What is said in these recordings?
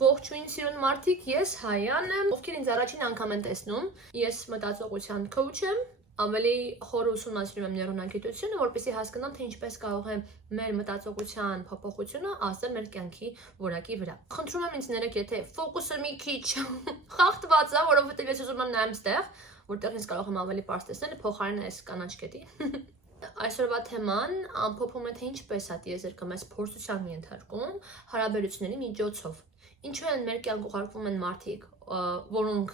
Ողջույն սիրուն մարդիկ, ես Հայան եմ, ովքեր ինձ առաջին անգամ են տեսնում, ես մտածողության քոուչ եմ, ավելի խոր ուսումնասիրում եմ նեյրոնագիտությունը, որպեսզի հասկանամ, թե ինչպես կարող է մեր մտածողության փոփոխությունը ազդել մեր կյանքի որակի վրա։ Խնդրում եմ ինձ ներեք, եթե ֆոկուսը մի քիչ խախտված է, որովհետև ես ուզում եմ նայեմ ստեղ, որտեղ ինձ կարող եմ ավելի պարզ տեսնել, փոխարենը այս կանաչ կետի։ Այսօրվա թեման ամփոփում է, թե ինչպես է տիեզերքը մեզ փորձության ենթարկում հարաբերությունների միջոցով։ Ինչու են մեր կյանք ուղարկվում են մարդիկ, որոնք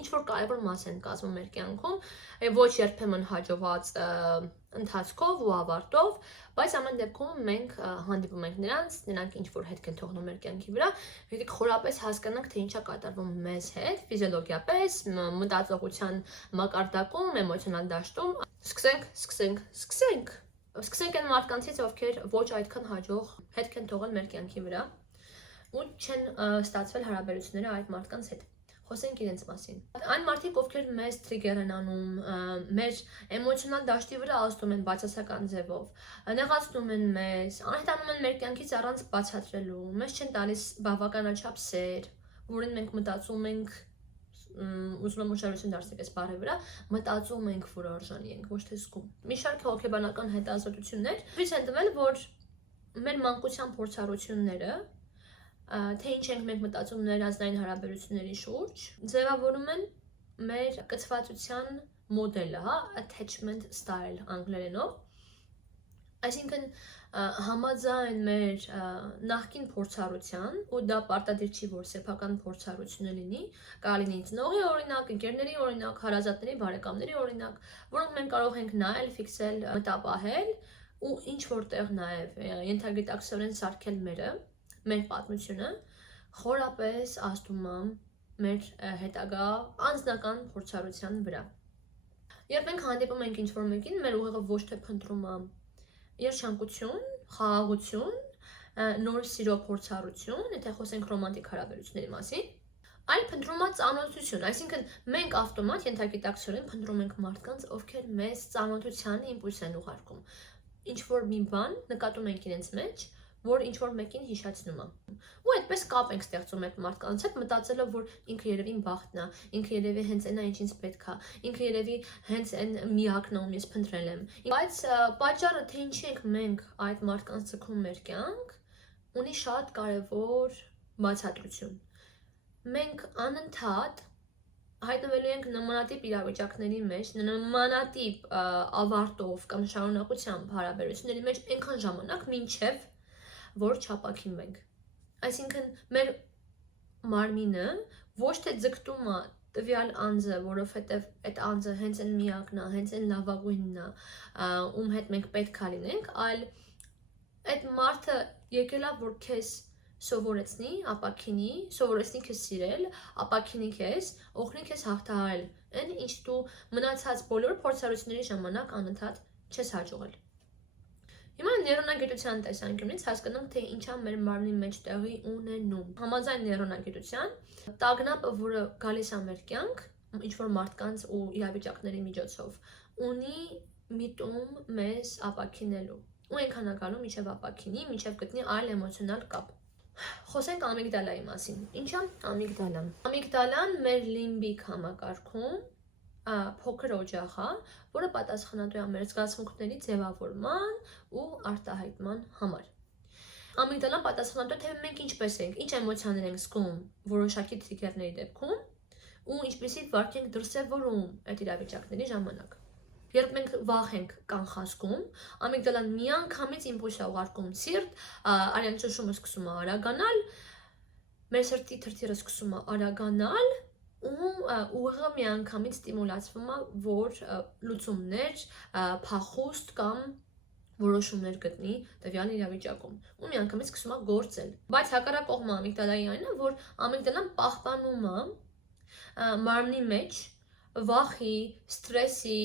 ինչ-որ կարևոր մաս են կազմում մեր կյանքում, ոչ երբեմն հաջողված ընթացքով ու ավարտով, բայց ամեն դեպքում մենք հանդիպում ենք նրանք ինչ-որ հետք են թողնում մեր կյանքի վրա, եկեք խորապես հասկանանք, թե ինչ է կատարվում մեզ հետ, ֆիզիոլոգիապես, մտածողության մակարդակում, էմոցիոնալ դաշտում։ Սկսենք այն մարդկանցից, ովքեր ոչ այդքան հաջող հետք են թողել մեր կյանքի վրա ու չեն ստացվել հարաբերությունները այդ մարդկանց հետ։ Խոսենք իրենց մասին։ Այն մարդիկ, ովքեր մեզ տրիգեր են անում, մեր էմոցիոնալ դաշտի վրա ազդում են բացասական ձևով, նեղացնում են մեզ, անհետանում են մեր կյանքից առանց բացատրելու, մեզ չեն տալիս բավականաչափ սեր, որին մենք մտածում ենք, ուզում եմ ուշադրություն դարձնել այս բառի վրա, մտածում ենք, որ արժանի ենք, ոչ թե զգում։ Մի շարք հոգեբանական հետազոտություններ ցույց են տվել, որ մեր մանկության փորձառությունները, թե ինչ ենք մենք մտածում ներազնային հարաբերությունների շուրջ, ձևավորում են մեր կցվածության մոդելը, attachment style անգլերենով, այսինքն համաձայն մեր նախկին փորձառության, ու դա պարտադիր չի, որ սեփական փորձառությունը լինի, կարող լինի ծնողի օրինակ, ընկերների օրինակ, հարազատների, բարեկամների օրինակ, որոնք մենք կարող ենք նայել, ֆիքսել, մտապահել ու ինչ որտեղ նաև ենթագիտակցորեն սարքել մեր պատմությունը, խորապես ազդում է մեր հետագա անձնական փորձառության վրա։ Երբ մենք հանդիպում ենք ինչ-որ մեկին, մեր ուղեղը ոչ թե փնտրում է երջանկություն, խաղաղություն, նոր սիրո փորձառություն, եթե խոսենք ռոմանտիկ հարաբերությունների մասին, այլ փնտրում է ծանոթություն, այսինքն մենք ավտոմատ ենթագիտակցորեն փնտրում ենք մարդկանց, ովքեր մեզ ծանոթության իմպուլս են ուղարկում։ Ինչ-որ մի բան նկատում ենք իրենց մեջ, որ ինչ-որ մեկին հիշացնում է։ Ու այդպես կապ ենք ստեղծում այդ մարդկանց հետ, մտածելով, որ ինքը երևի բախտն է, ինքը երևի հենց այնա ինչ ինձ պետք է, ինքը երևի հենց այն միակն է, ում ես փնտրել եմ։ Բայց պատճառը, թե ինչի ենք մենք այդ մարդկանց ցկում մեր կյանք, ունի շատ կարևոր բացատրություն։ Մենք անընդհատ հայտնվելու ենք նմանատիպ իրավիճակների մեջ, նմանատիպ ավարտով կամ շարունակությամբ հարաբերությունների մեջ այնքան ժամանակ, մինչև որ չապաքինվենք։ Այսինքն մեր մարմինը ոչ թե ձգտում է տվյալ անձը, որովհետև այդ անձը հենց այն միակն է, հենց այն լավագույնն է, ում հետ մենք պետք է լինենք, այլ այդ մարդը եկել է, որ քեզ սովորեցնի, ապաքինի, սովորեցնի քեզ սիրել, ապաքինի քեզ, օգնի քեզ հաղթահարել, այն ինչ դու մնացած բոլոր փորձառությունների ժամանակ անընդհատ չես հաջողել։ Հիմա նեյրոնագիտության տեսանկյունից հասկանանք, թե ինչա մեր մարմնի մեջ տեղի ունենում։ Համաձայն նեյրոնագիտության, տագնապը, որը գալիս է մեր կյանք, ինչ-որ մարդկանց ու իրավիճակների միջոցով, ունի միտում մեզ ապաքինելու։ Ու այնքան է գալու մինչև ապաքինի, մինչև գտնի այլ էմոցիոնալ կապ։ Խոսենք ամիգդալայի մասին։ Ինչ է ամիգդալան։ Ամիգդալան մեր լիմբիկ համակարգում փոքր օջախ է, որը պատասխանատու է մեր զգացմունքների ձևավորման ու արտահայտման համար։ Ամիգդալան պատասխանատու է, թե մենք ինչպես ենք, ինչ էմոցիաներ ենք զգում որոշակի տրիգերների դեպքում ու ինչպեսի վարք ենք դրսևորում այդ իրավիճակների ժամանակ։ Երբ մենք վախ ենք կանխազգում, ամիգդալան միանգամից իմպուլս է ուղարկում սիրտ, արյան ճնշումը սկսում է արագանալ, մեր սրտի թրթիռը սկսում է արագանալ ու ուղեղը միանգամից ստիմուլացվում է, որ լուծումներ, փախուստ կամ որոշումներ գտնի տվյալ իրավիճակում ու միանգամից սկսում է գործել։ Բայց հակառակ կողմը ամիգդալայի այն է, որ ամիգդալան պահպանում է մարմնի մեջ վախի, ստրեսի,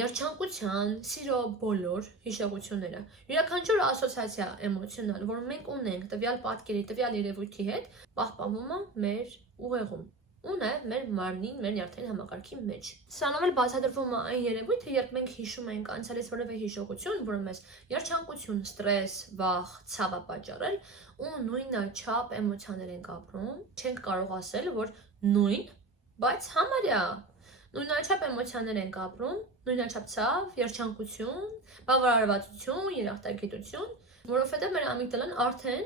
երջանկության, սիրո բոլոր հիշողությունները։ Յուրաքանչյուր ասոցիացիա էմոցիոնալ, որ մենք ունենք տվյալ պատկերի, տվյալ երևույթի հետ, պահպանվում է մեր ուղեղում։ ու նաև մեր մարմնին, մեր նյարդային համակարգի մեջ։ Սրանով էլ բացատրվում է այն երևույթը, երբ մենք հիշում ենք անցյալից որևէ հիշողություն, որը մեզ երջանկություն, ստրես, վախ, ցավ է պատճառել, ու նույնաչափ էմոցիաներ ենք ապրում, չենք կարող ասել, որ նույն, բայց համարյա նույնաչափ էմոցիաներ ենք ապրում, նույնաչափ ցավ, երջանկություն, բավարարվածություն, երախտագիտություն, որովհետև մեր ամիգդալան արդեն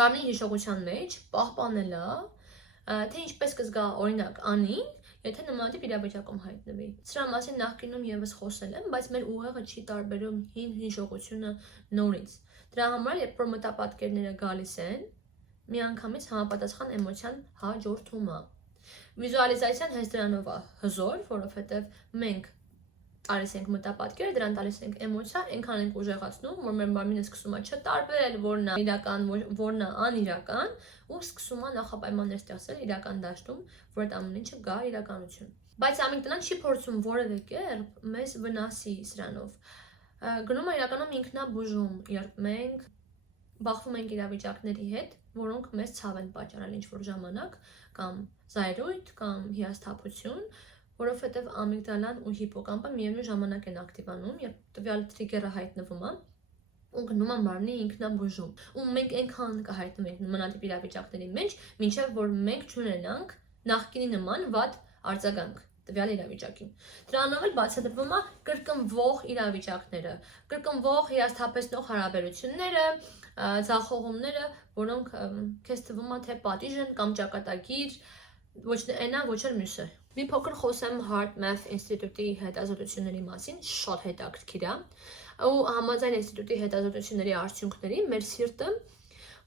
մարմնի հիշողության մեջ պահպանել է, թե ինչպես կզգա օրինակ Անին, եթե նմանատիպ իրավիճակում հայտնվի։ Սրա մասին նախկինում եւս խոսել եմ, բայց մեր ուղեղը չի տարբերում հին հիշողությունը նորից։ Դրա համար, երբ որ մտապատկերները գալիս են, միանգամից համապատասխան էմոցիան հաջորդում է։ Վիզուալիզացիան հենց դրանով է հզոր, որովհետև մենք տալիս ենք մտապատկերը, դրան տալիս ենք էմոցիա, այնքան ենք ուժեղացնում, որ մեր մարմինը սկսում է չտարբերել որն է իրական, որն է անիրական, ու սկսում է նախապայմաններ ստեղծել իրական դաշտում, որ այդ ամեն ինչը գա իրականություն։ Բայց ամիգդալան չի փորձում որևէ կերպ մեզ վնասի սրանով։ Գնում է իրականում ինքնաբուժում, երբ մենք բախվում ենք իրավիճակների հետ, որոնք մեզ ցավ են պատճառել ինչ-որ ժամանակ, կամ զայրույթ, կամ հիասթափություն, որովհետև ամիգդալան ու հիպոկամպը միևնույն ժամանակ են ակտիվանում, երբ տվյալ տրիգերը հայտնվում է, ու գնում է մարմնի ինքնաբուժում։ Ու մենք այնքան կհայտնվենք նմանատիպ իրավիճակների մեջ, մինչև որ մենք չունենանք նախկինի նման վատ արձագանք տվյալ իրավիճակին։ Դրանով էլ բացատրվում է կրկնվող իրավիճակները, կրկնվող հիասթափեցնող հարաբերությունները, ձախողումները, որոնք քեզ թվում է թե պատիժ են կամ ճակատագիր, ոչ այնա, ոչ էլ մյուսը։ Մի փոքր խոսեմ HeartMath ինստիտուտի հետազոտությունների մասին, շատ հետաքրքիր է, ու համաձայն ինստիտուտի հետազոտությունների արդյունքների մեր սիրտը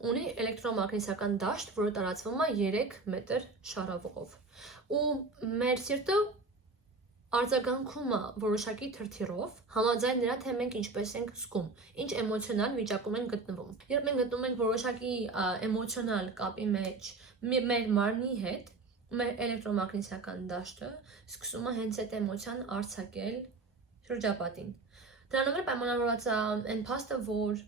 ունի էլեկտրոմագնիսական դաշտ, որը տարածվում է 3 մետր շարավողով։ Ու մեր սիրտը արձագանքում է որոշակի թրթիռով, համաձայն նրա, թե մենք ինչպես ենք զգում, ինչ էմոցիոնալ վիճակում ենք գտնվում։ Երբ մենք գտնվում ենք որոշակի էմոցիոնալ կապի մեջ մեր մարմնի հետ, մեր էլեկտրոմագնիսական դաշտը սկսում է հենց այդ էմոցիան արձակել շրջապատին։ Դրանով էլ պայմանավորված է այն փաստը, որ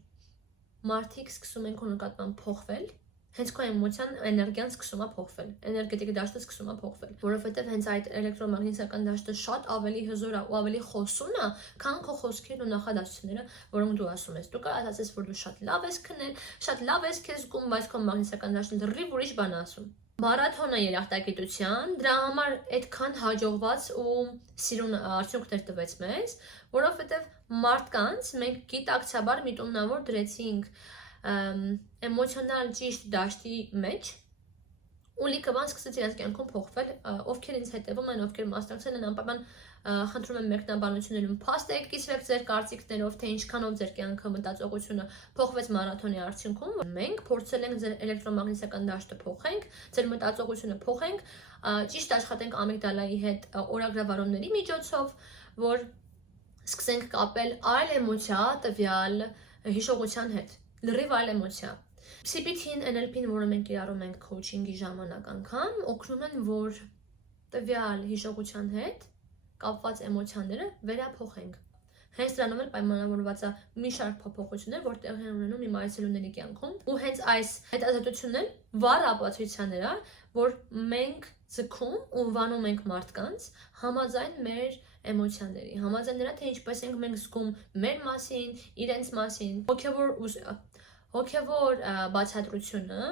մարդիկ սկսում են քո նկատմամբ փոխվել, հենց քո էմոցիան, էներգիան սկսում է փոխվել, էներգետիկ դաշտը սկսում է փոխվել, որովհետև հենց այդ էլեկտրոմագնիսական դաշտը շատ ավելի հզոր է ու ավելի խոսուն է, քան քո խոսքերն ու նախադասությունները, որոնք դու ասում ես։ Դու կարող ասես, որ դու շատ լավ ես քնել, շատ լավ ես քեզ զգում, բայց քո մագնիսական դաշտը լրիվ ուրիշ բան ասում։ Մարաթոնը երախտագիտության, դրա համար այդքան հաջողված ու սիրուն արդյունքներ տվեց մեզ, որովհետև մարդկանց մենք գիտակցաբար միտումնավոր դրեցինք էմոցիոնալ ճիշտ դաշտի մեջ, ու լիքը բան սկսեց իրենց կյանքում փոխվել, ովքեր ինձ հետևում են, ովքեր մասնակցել են, անպայման խնդրում եմ մեկնաբանություններում փաստեք, կիսվեք ձեր կարծիքներով, թե ինչքանով ձեր կյանքը մտածողությունը փոխվեց մարաթոնի արդյունքում։ Մենք փորձել ենք ձեր էլեկտրոմագնիսական դաշտը փոխենք, ձեր մտածողությունը փոխենք, ճիշտ աշխատենք ամիգդալայի հետ օրագրավարումների միջոցով, որ սկսենք կապել այլ էմոցիա տվյալ հիշողության հետ, լրիվ այլ էմոցիա։ CBT-ն, NLP-ն, որը մենք կիրառում ենք քոուչինգի ժամանակ անգամ, օգնում են, որ տվյալ հիշողության հետ կապված էմոցիաները վերափոխենք։ Հենց դրանով էլ պայմանավորված է մի շարք փոփոխություններ, որ տեղի են ունենում իմ այցելուների կյանքում, ու հենց այս հետազոտությունն վառ ապացույցներ է, որ մենք ձգում ու վանում ենք մարդկանց համաձայն մեր էմոցիաների, համաձայն նրա, թե ինչպես ենք մենք զգում մեր մասին, իրենց մասին, հոգևոր բացատրությունը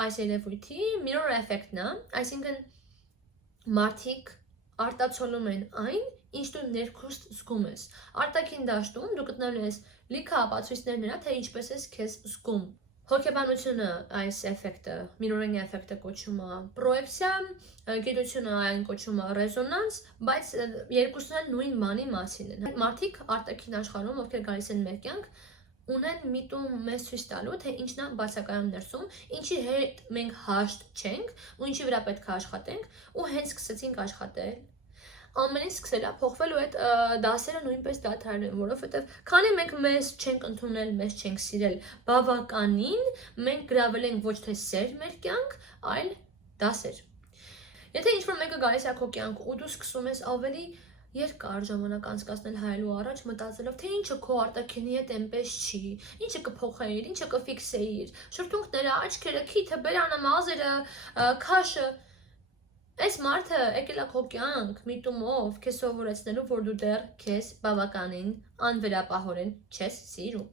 այս երևույթի mirror effect-ն է, այսինքն մարդիկ արտացոլում են այն, ինչ դու ներքուստ զգում ես։ Արտաքին դաշտում դու գտնելու ես լիքը ապացույցներ նրա, թե ինչպես ես քեզ զգում։ Հոգեբանությունը այս էֆեկտը, mirroring էֆեկտը կոչում է պրոյեկցիա, գիտությունը այն կոչում է ռեզոնանս, բայց երկուսն էլ նույն բանի մասին են։ Մարդիկ արտաքին աշխարհում, ովքեր գալիս են մեր կյանք, ունեն միտում մեզ ցույց տալու, թե ինչն է բացակայում ներսում, ինչի հետ մենք հաշտ չենք, ու ինչի վրա պետք է աշխատենք, ու հենց սկսեցինք աշխատել։ Ամեն ինչ սկսել է փոխվել ու այդ դասերը նույնպես դադարել, որովհետև քանի մենք մեզ չենք ընդունել, մեզ չենք սիրել, բավականին մենք գրավել ենք ոչ թե սեր մեր կյանք, այլ դասեր։ Եթե ինչ-որ մեկը գալիս է քո կյանք ու դու սկսում ես ավելի երկար ժամանակ անցկացնել հայելու առաջ մտածելով, թե ինչը քո արտաքինի հետ այնպես չի, ինչը կփոխեիր, ինչը կֆիքսեիր, շրթունքները, աչքերը, քիթը, բերանը, մազերը, քաշը։ Այս մարդը եկել է քո կյանք միտումով քեզ սովորեցնելու, որ դու դեռ քեզ բավականին անվերապահորեն չես սիրում։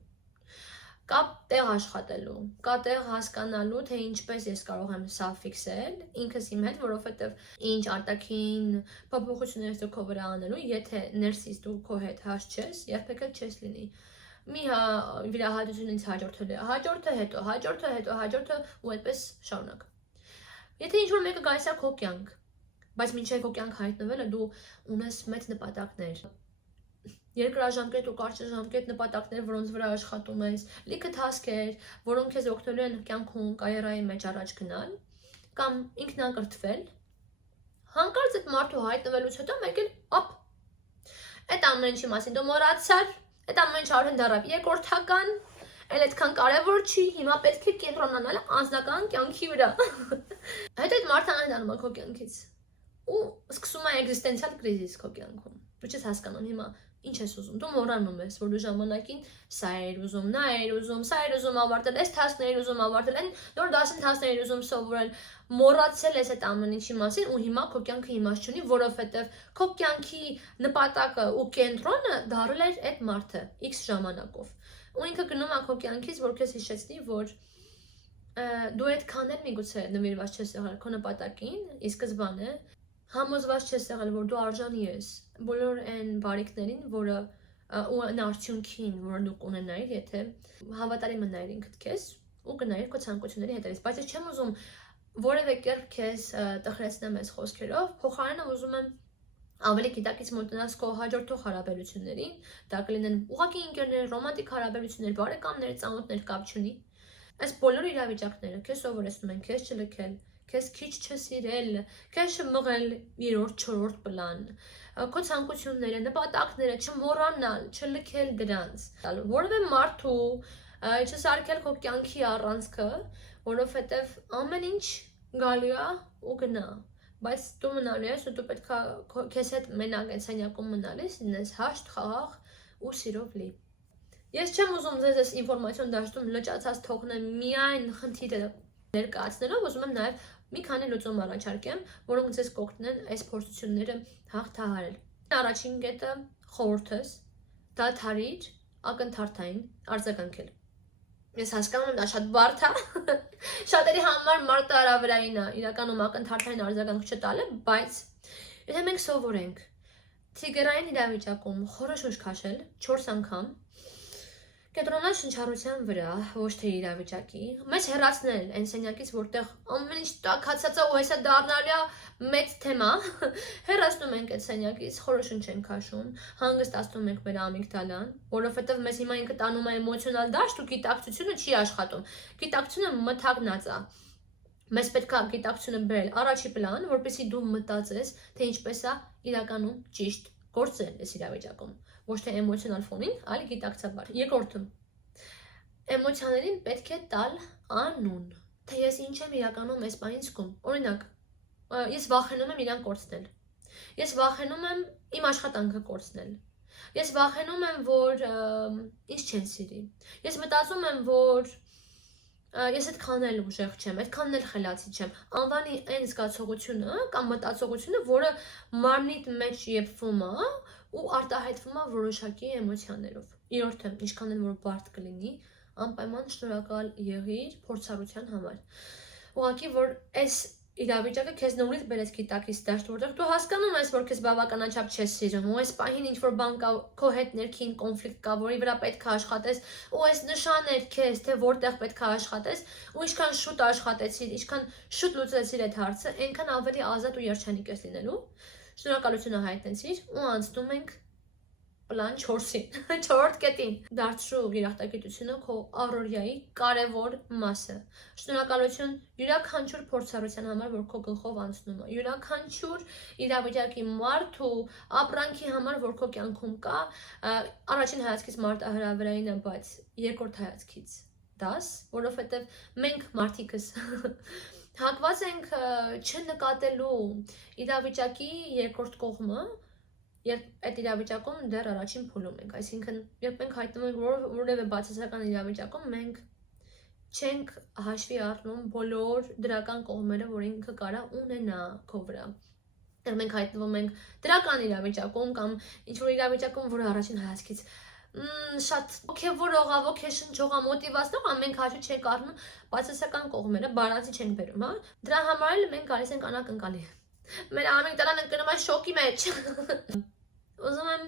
Կա տեղ աշխատելու, կա տեղ հասկանալու, թե ինչպես ես կարող եմ սա ֆիքսել ինքս իմ հետ, որովհետև ինչ արտաքին փոփոխություններ դու քո վրա անելու, եթե ներսից դու քո հետ հաս չես, երբեք էլ չես լինի։ Մի վիրահատություն ինձ հաջորդել է, հաջորդը ու այդպես շարունակ։ Եթե ինչ-որ մեկը գալիս է քո կյանք, բայց մինչև քո կյանք հայտնվելը դու ունես մեծ նպատակներ, երկրաժամկետ ու կարճաժամկետ նպատակներ, որոնց վրա աշխատում ես, լիքը թասքեր, որոնք քեզ օգնելու են կյանքում կարիերայի մեջ առաջ գնալ, կամ ինքնակրթվել, հանկարծ այդ մարդու հայտնվելուց հետո մեկ էլ ապ, այդ ամեն ինչի մասին դու մոռացար, այդ ամեն ինչը արդեն դառավ երկրորդական, էլ այդքան կարևոր չի, հիմա պետք է կենտրոնանալ անձնական կյանքի վրա։ Հետո այդ մարդը անցնում է քո կյանքից ու սկսում է էգզիստենցիալ կրիզիս քո կյանքում։ Դու չես հասկանում հիմա ինչ ես ուզում, դու մոռանում ես, որ դու ժամանակին սա էր ուզում, նա էր ուզում, սա էր ուզում ավարտել, այս թասքն էր ուզում ավարտել, այն նոր դասընթացներ էր ուզում սովորել, մոռացել ես այդ ամեն ինչի մասին ու հիմա քո կյանքը իմաստ չունի, որովհետև քո կյանքի նպատակը ու կենտրոնը դառել էր այդ մարդը X ժամանակով։ Ու ինքը գնում է քո կյանքից, որ քեզ հիշեցնի, որ դու այդքան էլ միգուցե նվիրված չես եղել քո նպատակին, ի սկզբանե համոզված չես եղել, որ դու արժանի ես բոլոր այն բարիքներին, որը ու այն արդյունքին, որը դու կունենայիր, եթե հավատարիմ մնայիր ինքդ քեզ ու գնայիր քո ցանկությունների հետևից։ Բայց ես չեմ ուզում որևէ կերպ քեզ տխրեցնեմ այս խոսքերով, փոխարենը ուզում եմ ավելի գիտակից մոտենաս քո հաջորդող հարաբերություններին, դա կլինեն ուղղակի ընկերներ, ռոմանտիկ հարաբերություններ, բարեկամներ, ծանոթներ, կապ չունի։ Այս բոլոր իրավիճակները քեզ սովորեցնում են քեզ չլքել, քեզ քիչ չսիրել, քեզ չմղել 3-րդ, 4-րդ պլան, քո ցանկությունները, նպատակները չմոռանալ, չլքել դրանց, որևէ մարդու չսարքել քո կյանքի առանցքը, որովհետև ամեն ինչ գալու է ու գնա, բայց դու մնալու ես ու դու պետք է քեզ հետ մենակ այդ սենյակում մնալիս, ինես հաշտ, խաղաղ ու սիրով լի։ Ես չեմ ուզում ձեզ այս ինֆորմացիոն դաշտում լճացած թողնել միայն խնդիրը ներկայացնելով, ուզում եմ նաև մի քանի լուծում առաջարկեմ, որոնք ձեզ կօգնեն այս փորձությունները հաղթահարել։ Առաջին կետը խորհուրդս՝ դադարիր ակնթարթային արձագանքել։ Ես հասկանում եմ, դա շատ բարդ է։ Շատերի համար մարտը հարավերային է, իրականում ակնթարթային արձագանք չտալը, բայց եթե մենք սովորենք թիգերային իրավիճակում խորը շունչ քաշել 4 անգամ, կենտրոնալ շնչառության վրա, ոչ թե իրավիճակի, մեզ հեռացնել այն սենյակից, որտեղ ամեն ինչ տաքացած է ու հեսա դառնալի է մեծ թեմա, հեռացնում ենք այդ սենյակից, խորը շունչ ենք քաշում, հանգստացնում ենք մեր ամիգդալան, որովհետև մեզ հիմա ինքը տանում է էմոցիոնալ դաշտ ու գիտակցությունը չի աշխատում։ Գիտակցությունը մթագնած է։ Մեզ պետք է գիտակցությունը բերել առաջի պլան, որպեսզի դու մտածես, թե ինչպես է իրականում ճիշտ գործել այս իրավիճակում, ոչ թե էմոցիոնալ ֆոնին, այլ գիտակցաբար։ Երկրորդը, էմոցիաներին պետք է տալ անուն, թե ես ինչ եմ իրականում այս պահին զգում։ Օրինակ, ես վախենում եմ իրան կորցնել։ Ես վախենում եմ իմ աշխատանքը կորցնել։ Ես վախենում եմ, որ ինձ չեն սիրի։ Ես մտածում եմ, որ ես այդքան էլ ուժեղ չեմ, այդքան էլ խելացի չեմ։ Անվանի այն զգացողությունը կամ մտածողությունը, որը մարմնիդ մեջ եփվում է ու արտահայտվում է որոշակի էմոցիաներով։ Երրորդը, ինչքան էլ որ բարդ կլինի, անպայման շնորհակալ եղիր փորձառության համար։ Ուղղակի որ այս իրավիճակը քեզ նորից բերեց գիտակից դաշտ, որտեղ դու հասկանում ես, որ քեզ բավականաչափ չես սիրում, ու այս պահին ինչ-որ բան կա, քո հետ ներքին կոնֆլիկտ կա, որի վրա պետք է աշխատես, ու այս նշաններ քեզ, թե որտեղ պետք է աշխատես, ու ինչքան շուտ աշխատեցիր, ինչքան շուտ լուծեցիր այդ հարցը, այնքան ավելի ազատ ու երջանիկ ես լինելու։ Շնորհակալությունը հայտնեցիր ու անցնում ենք պլան 4-ին, 4-րդ կետին։ Դարձրու երախտագիտությունը քո առօրյայի կարևոր մասը։ Շնորհակալություն յուրաքանչյուր փորձառության համար, որ քո գլխով անցնում է, յուրաքանչյուր իրավիճակի մարդու ապրանքի համար, որ քո կյանքում կա, առաջին հայացքից մարտահրավերային է, բայց երկրորդ հայացքից դաս, որովհետև մենք մարդիկս հակված ենք չնկատելու իրավիճակի երկրորդ կողմը երբ այդ իրավիճակում դեռ առաջին փուլում ենք, այսինքն երբ մենք հայտնվում ենք որևէ բացասական իրավիճակում, մենք չենք հաշվի առնում բոլոր դրական կողմերը, որ ինքը կարա ունենա քո վրա։ Դեռ մենք հայտնվում ենք դրական իրավիճակում կամ ինչ-որ իրավիճակում, որը առաջին հայացքից շատ ոգևորող, ոգեշնչող, մոտիվացնող, մենք հաշվի չենք առնում բացասական կողմերը, բառացի չենք բերում, հա։ Դրա համար էլ մենք գալիս ենք անակնկալի։ Մեր ամիգդալան ընկնում է շոկի մեջ։ Ուզում եմ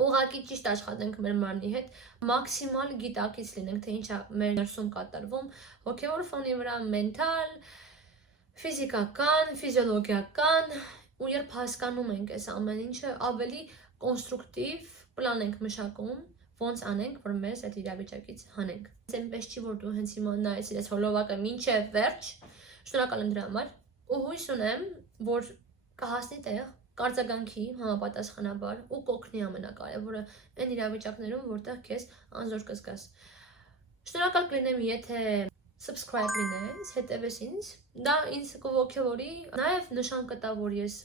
ուղղակի ճիշտ աշխատենք մեր մարմնի հետ, մաքսիմալ գիտակից լինենք, թե ինչա մեր ներսում կատարվում, հոգևոր ֆոնի վրա, մենթալ, ֆիզիկական, ֆիզիոլոգիական, ու երբ հասկանում ենք այս ամեն ինչը, ավելի կոնստրուկտիվ պլան ենք մշակում, ոնց անենք, որ մեզ այդ իրավիճակից հանենք։ Այնպես չի, որ դու հենց հիմա նայեցիր այս հոլովակը մինչև վերջ, շնորհակալ եմ դրա համար, ու հույս ունեմ, որ կհասնի տեղ կարձագանքի համապատասխանաբար ու կօգնի ամենակարևորը այն իրավիճակներում, որտեղ քեզ անզոր կզգաս։ Շնորհակալ կլինեմ, եթե subscribe լինես, հետևես ինձ, դա ինձ կողոքեվորի, նաև նշան կտա, որ ես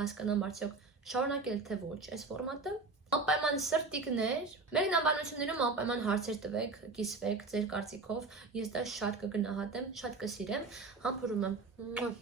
հասկանամ արդյոք շարունակել թե ոչ այս ֆորմատը։ Անպայման սրտիկներ, մեր նամբանություններում անպայման հարցեր տվեք, կիսվեք ձեր կարծիքով, ես դա շատ կգնահատեմ, շատ կսիրեմ, համբուրում եմ։